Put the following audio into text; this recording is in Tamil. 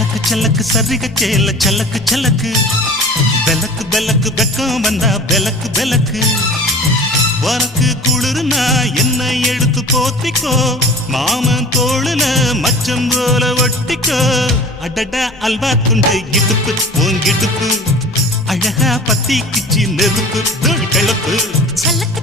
சலக்கு சலக்கு சரிக சேல சலக்கு சலக்கு பெலக்கு பெலக்கு வெக்கம் வந்தா பெலக்கு பெலக்கு உனக்கு குளிர்னா என்ன எடுத்து போத்திக்கோ மாமன் தோளுல மச்சம் போல ஒட்டிக்கோ அடடா அல்வா துண்டு இடுப்பு உன் இடுப்பு அழகா பத்தி கிச்சி நெருப்பு தோல் கிளப்பு சலக்கு